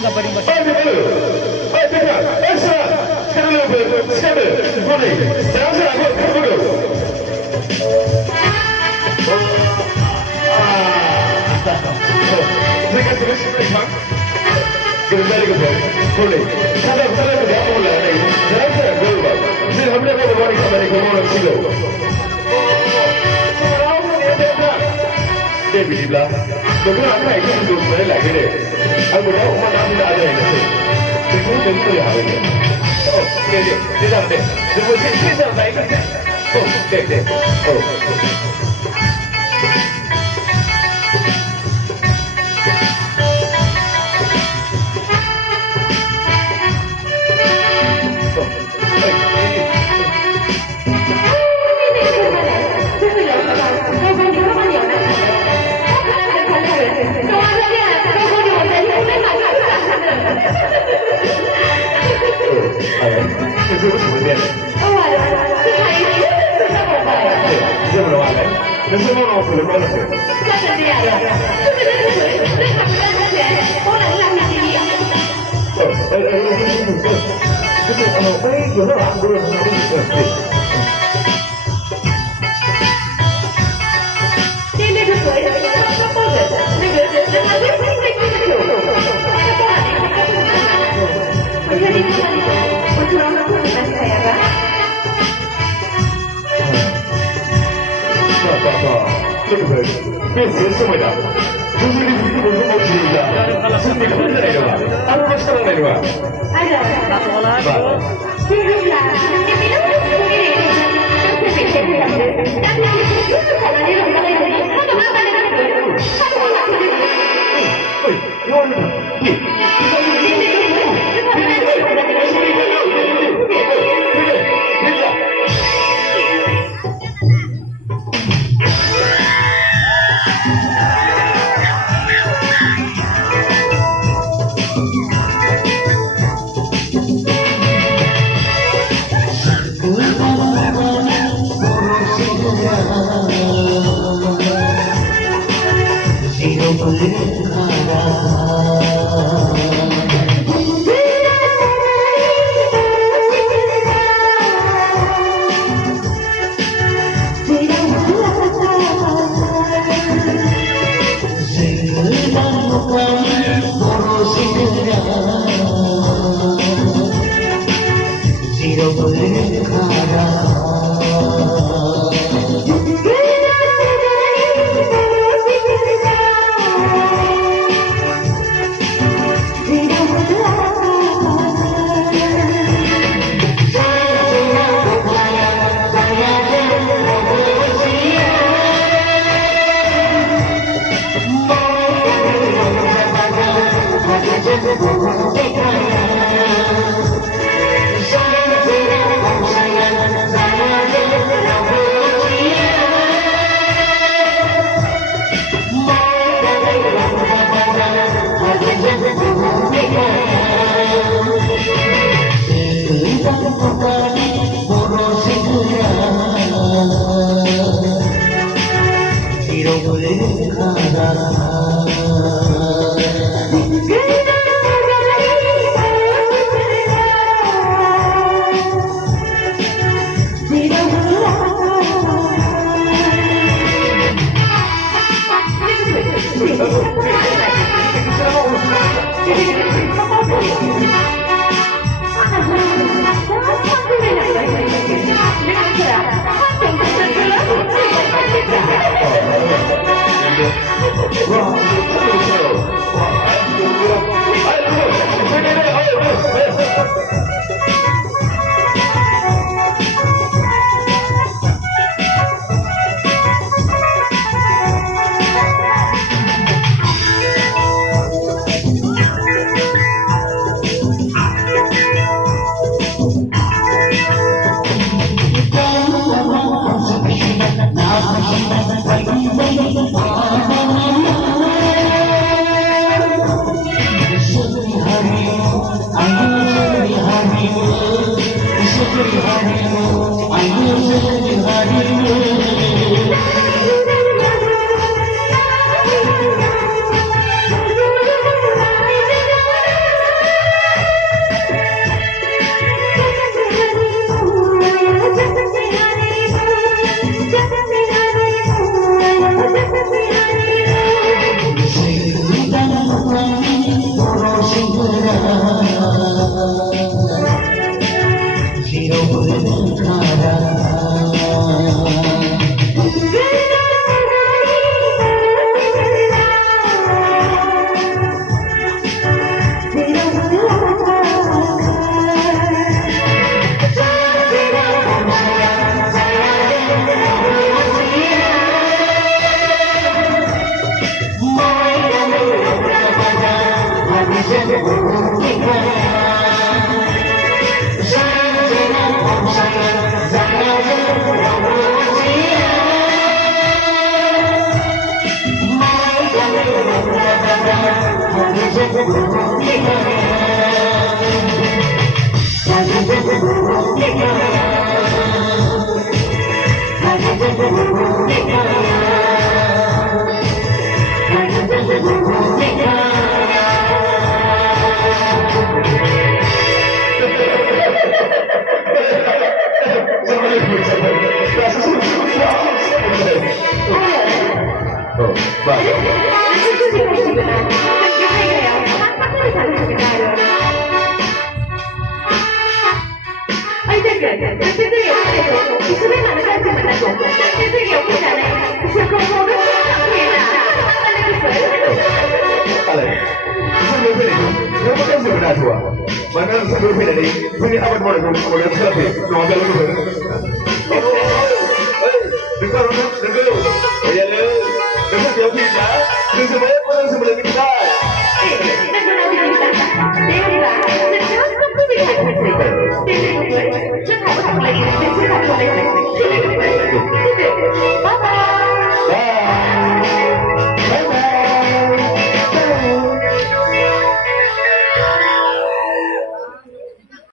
nggak beri bos. Kembali ke bawah, boleh. Sabar ke bawah boleh. Jangan saya berubah. Jadi hamil apa boleh kembali ke bawah silo. Dia bila, sebelum apa itu untuk saya lagi deh. Aku tahu mana tidak ada yang itu. Itu tentu yang ada. Oh, dia dah deh. Dia dah baik. Oh, deh. Oh. Wow. Oh, bagus. Mana sebelum ini, punya apa mau boleh selesai, mau beli dulu. Dengar, oh ya le, dengar dia kita, dengar saya pun sebelum kita.